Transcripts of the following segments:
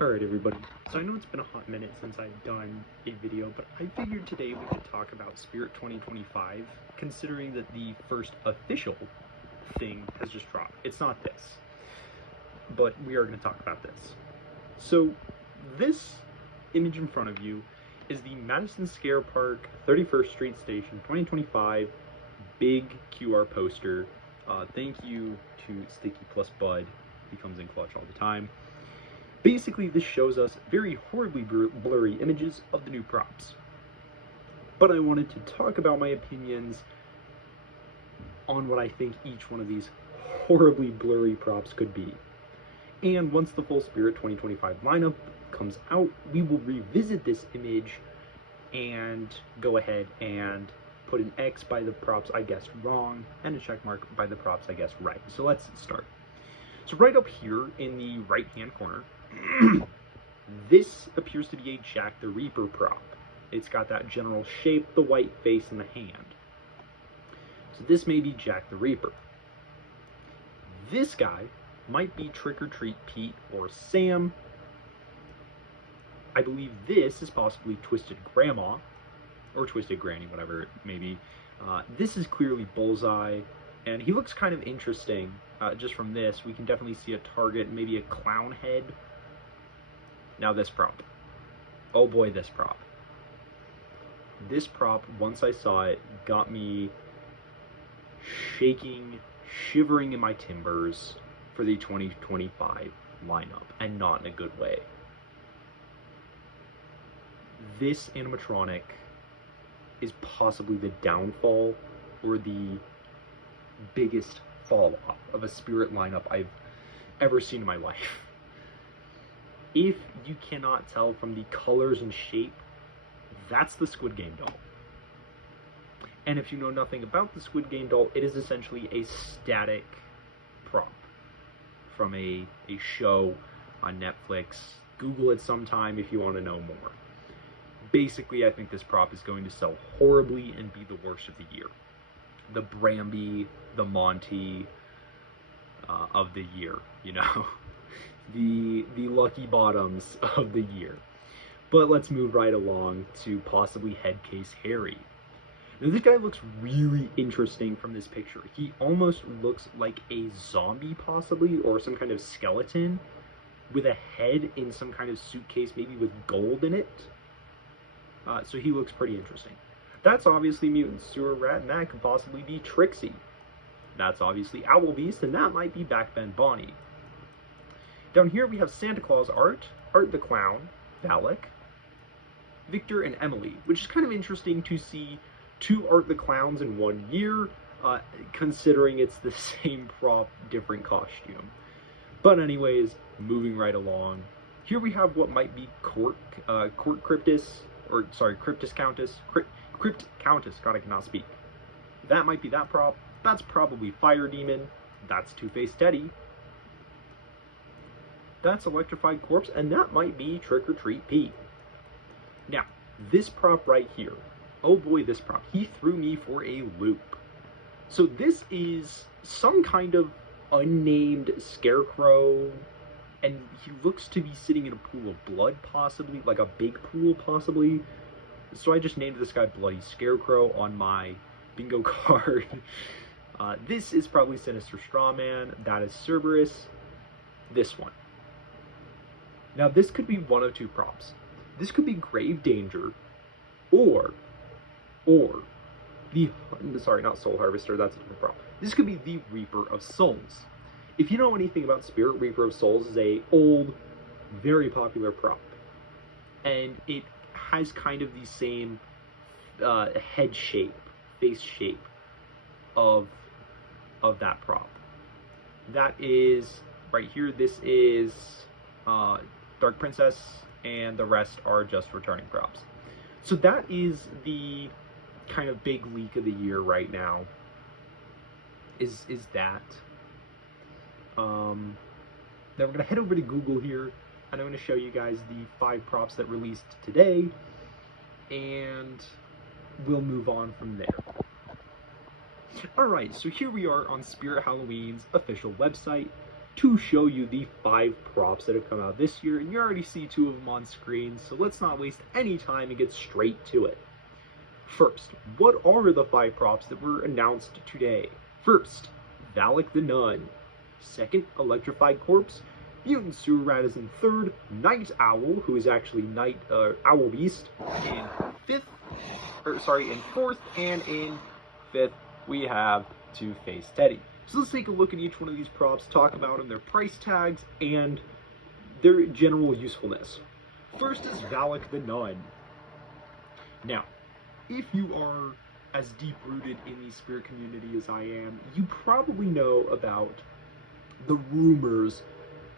Alright everybody, so I know it's been a hot minute since I've done a video, but I figured today we could talk about Spirit 2025, considering that the first official thing has just dropped. It's not this, but we are going to talk about this. So this image in front of you is the Madison Square Park 31st Street Station 2025 big QR poster. Thank you to Sticky plus Bud, he comes in clutch all the time. Basically, this shows us very horribly blurry images of the new props. But I wanted to talk about my opinions on what I think each one of these horribly blurry props could be. And once the full Spirit 2025 lineup comes out, we will revisit this image and go ahead and put an X by the props I guessed wrong and a check mark by the props I guessed right. So let's start. So right up here in the right hand corner, this appears to be a Jack the Reaper prop. It's got that general shape, the white face, and the hand. So this may be Jack the Reaper. This guy might be Trick or Treat Pete or Sam. I believe this is possibly Twisted Grandma, or Twisted Granny, whatever it may be. This is clearly Bullseye, and he looks kind of interesting. Just from this, we can definitely see a target, maybe a clown head. Now this prop. Oh boy, this prop. This prop, once I saw it, got me shaking, shivering in my timbers for the 2025 lineup, and not in a good way. This animatronic is possibly the downfall or the biggest fall off of a Spirit lineup I've ever seen in my life. If you cannot tell from the colors and shape, that's the Squid Game doll. And if you know nothing about the Squid Game doll, it is essentially a static prop from a show on Netflix. Google it sometime if you want to know more. Basically, I think this prop is going to sell horribly and be the worst of the year. The Brambi, the Monty of the year, you know? the Lucky Bottoms of the year. But let's move right along to possibly Headcase Harry. Now, this guy looks really interesting from this picture. He almost looks like a zombie, possibly, or some kind of skeleton with a head in some kind of suitcase, maybe with gold in it. So he looks pretty interesting. That's obviously Mutant Sewer Rat, and that could possibly be Trixie. That's obviously Owl Beast, and that might be Backbend Bonnie. Down here we have Santa Claus art, Art the Clown, Valak, Victor, and Emily, which is kind of interesting to see two Art the Clowns in 1 year, considering it's the same prop, different costume. But anyways, moving right along, here we have what might be Cryptus Countess, Crypt Countess, God, I cannot speak. That might be that prop. That's probably Fire Demon. That's Two-Faced Teddy. That's Electrified Corpse, and that might be Trick or Treat Pete. Now, this prop right here, oh boy, this prop, he threw me for a loop. So this is some kind of unnamed scarecrow, and he looks to be sitting in a pool of blood, possibly, like a big pool, possibly. So I just named this guy Bloody Scarecrow on my bingo card. This is probably Sinister Strawman. That is Cerberus. This one. Now, this could be one of two props. This could be Grave Danger, or the, sorry, not Soul Harvester, that's a different prop. This could be the Reaper of Souls. If you know anything about Spirit, Reaper of Souls is a old, very popular prop. And it has kind of the same head shape, face shape of that prop. That is, right here, this is Dark Princess, and the rest are just returning props. So that is the kind of big leak of the year right now, is that. Then we're going to head over to Google here, and I'm going to show you guys the 5 props that released today, and we'll move on from there. Alright, so here we are on Spirit Halloween's official website. to show you the 5 props that have come out this year, and you already see 2 of them on screen, so let's not waste any time and get straight to it. First, what are the 5 props that were announced today? First, Valak the Nun. Second, Electrified Corpse. Mutant Sewer Rat is in third. Night Owl, who is actually Owl Beast, in fourth, and in fifth we have Two-Face Teddy. So let's take a look at each one of these props, talk about them, their price tags, and their general usefulness. First is Valak the Nun. Now, if you are as deep-rooted in the spirit community as I am, you probably know about the rumors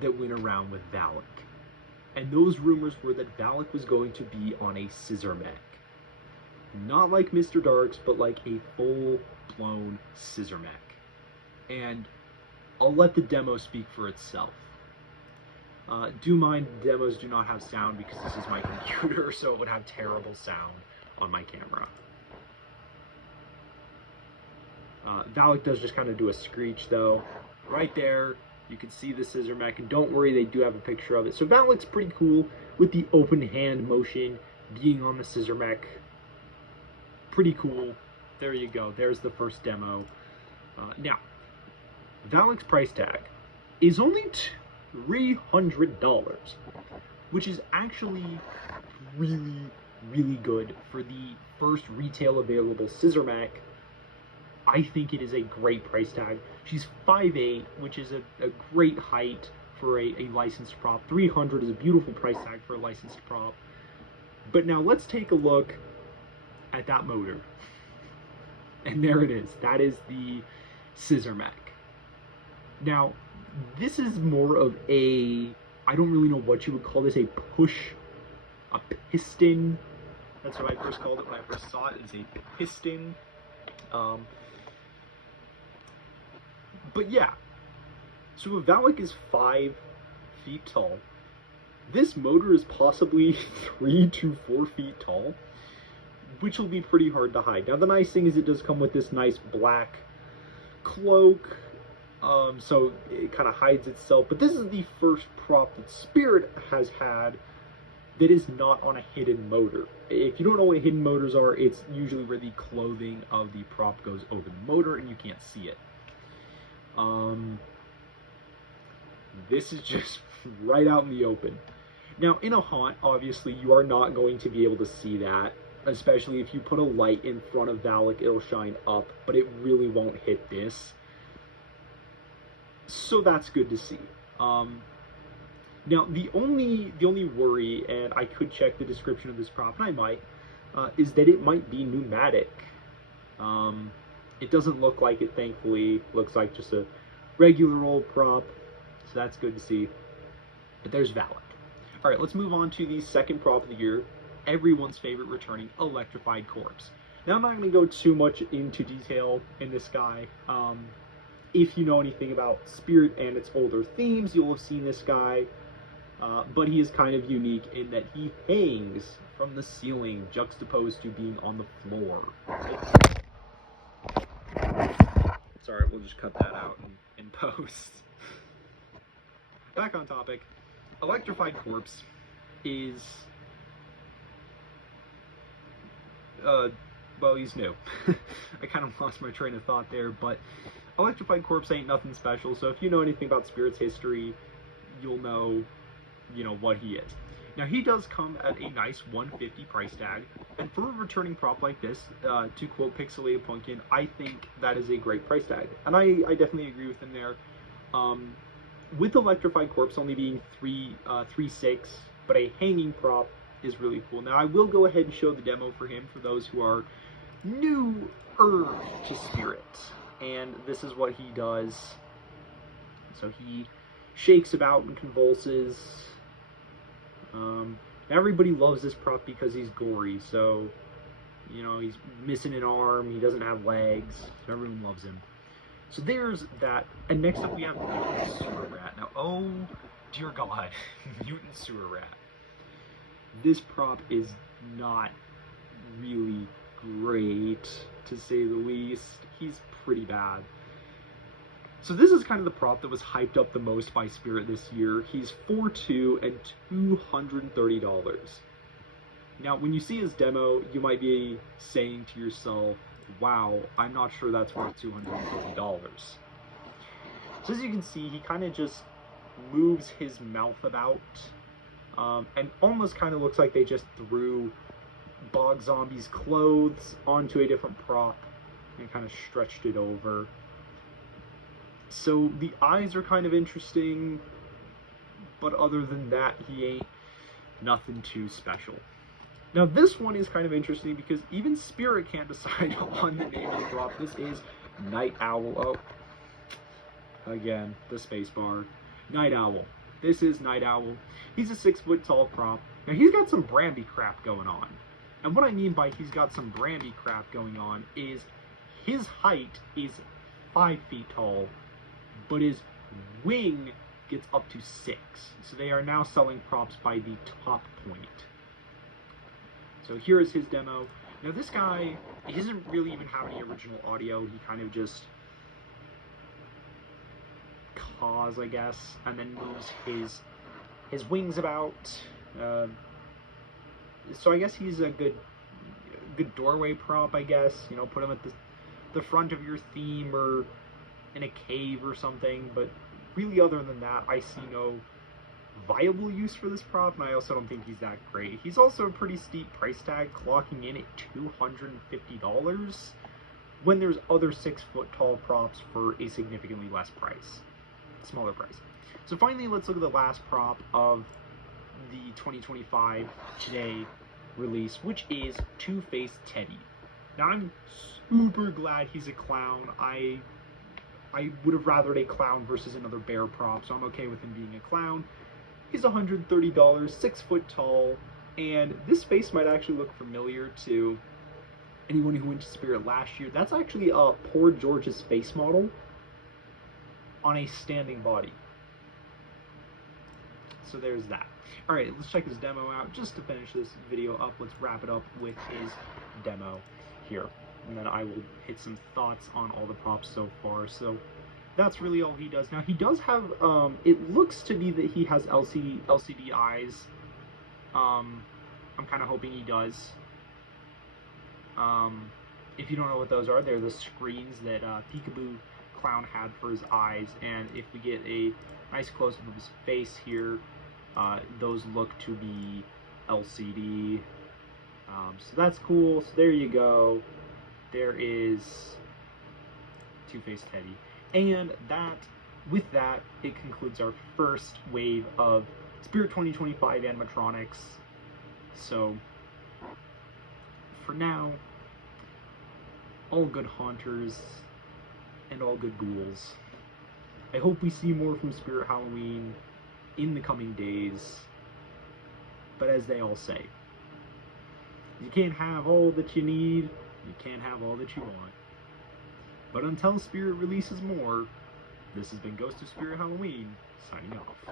that went around with Valak. And those rumors were that Valak was going to be on a scissor mech. Not like Mr. Dark's, but like a full-blown scissor mech. And I'll let the demo speak for itself. Do mind demos do not have sound because this is my computer, so it would have terrible sound on my camera. Valak does just kind of do a screech though. Right there, you can see the scissor mech, and don't worry, they do have a picture of it. So Valak's pretty cool with the open hand motion, being on the scissor mech. Pretty cool. There you go. There's the first demo. Now, Valak's price tag is only $300, which is actually really, really good for the first retail available scissor mech. I think it is a great price tag. She's 5'8", which is a great height for a licensed prop. $300 is a beautiful price tag for a licensed prop. But now let's take a look at that motor. And there it is. That is the scissor mech. Now, this is more of a, I don't really know what you would call this, a piston. That's what I first called it when I first saw it, is a piston. But yeah, so if Valak is 5 feet tall, this motor is possibly 3 to 4 feet tall, which will be pretty hard to hide. Now the nice thing is it does come with this nice black cloak, so it kind of hides itself, but this is the first prop that Spirit has had that is not on a hidden motor. If you don't know what hidden motors are, it's usually where the clothing of the prop goes over the motor and you can't see it. This is just right out in the open. Now, in a haunt, obviously, you are not going to be able to see that, especially if you put a light in front of Valak, it'll shine up, but it really won't hit this. So that's good to see. Now, the only worry, and I could check the description of this prop, and I might, is that it might be pneumatic. It doesn't look like it, thankfully. Looks like just a regular old prop, so that's good to see. But there's Valak. All right, let's move on to the second prop of the year, everyone's favorite returning Electrified Corpse. Now, I'm not going to go too much into detail in this guy. If you know anything about Spirit and its older themes, you'll have seen this guy. But he is kind of unique in that he hangs from the ceiling, juxtaposed to being on the floor. Sorry, we'll just cut that out in post. Back on topic. Electrified Corpse is, well, he's new. I kind of lost my train of thought there, but Electrified Corpse ain't nothing special, so if you know anything about Spirit's history, you'll know, what he is. Now, he does come at a nice $150 price tag, and for a returning prop like this, to quote Pixelated Pumpkin, I think that is a great price tag, and I definitely agree with him there. With Electrified Corpse only being 3.6, but a hanging prop is really cool. Now, I will go ahead and show the demo for him for those who are newer to Spirit, and this is what he does. So he shakes about and convulses. Everybody loves this prop because he's gory, so, he's missing an arm, he doesn't have legs, so everyone loves him. So there's that, and next up we have Mutant Sewer Rat. Now, oh dear God, Mutant Sewer Rat. This prop is not really great, to say the least. He's pretty bad. So this is kind of the prop that was hyped up the most by Spirit this year. He's 4'2" and $230. Now, when you see his demo, you might be saying to yourself, wow, I'm not sure that's worth $230. So as you can see, he kind of just moves his mouth about, and almost kind of looks like they just threw Bog Zombie's clothes onto a different prop and kind of stretched it over. So the eyes are kind of interesting, but other than that, he ain't nothing too special. Now this one is kind of interesting because even Spirit can't decide on the name of the prop. This is Night Owl. Oh, again, the space bar. Night Owl. This is Night Owl. He's a 6-foot tall prop. Now he's got some Brambi crap going on. And what I mean by he's got some Brambi crap going on is his height is 5 feet tall, but his wing gets up to 6. So they are now selling props by the top point. So here is his demo. Now this guy, he doesn't really even have any original audio. He kind of just caws, I guess, and then moves his wings about. So I guess he's a good doorway prop, I guess. You know, put him at the front of your theme or in a cave or something. But really, other than that, I see no viable use for this prop, and I also don't think he's that great. He's also a pretty steep price tag, clocking in at $250 when there's other 6-foot tall props for a significantly less price, smaller price. So finally, let's look at the last prop of the 2025 today release, which is Two-Face Teddy. Now I'm super glad he's a clown. I would have rathered a clown versus another bear prop, so I'm okay with him being a clown. He's $130, 6 foot tall, and this face might actually look familiar to anyone who went to Spirit last year. That's actually Poor George's face model on a standing body. So there's that. Alright, let's check his demo out. Just to finish this video up, let's wrap it up with his demo here. And then I will hit some thoughts on all the props so far. So that's really all he does. Now he does have, it looks to be that he has LCD eyes. I'm kind of hoping he does. If you don't know what those are, they're the screens that Peekaboo Clown had for his eyes. And if we get a nice close-up of his face here, those look to be LCD. So that's cool. So there you go. There is Two-Face Teddy. And with that, it concludes our first wave of Spirit 2025 animatronics. So, for now, all good haunters and all good ghouls. I hope we see more from Spirit Halloween in the coming days. But as they all say, you can't have all that you need, you can't have all that you want. But until Spirit releases more, this has been Ghost of Spirit Halloween, signing off.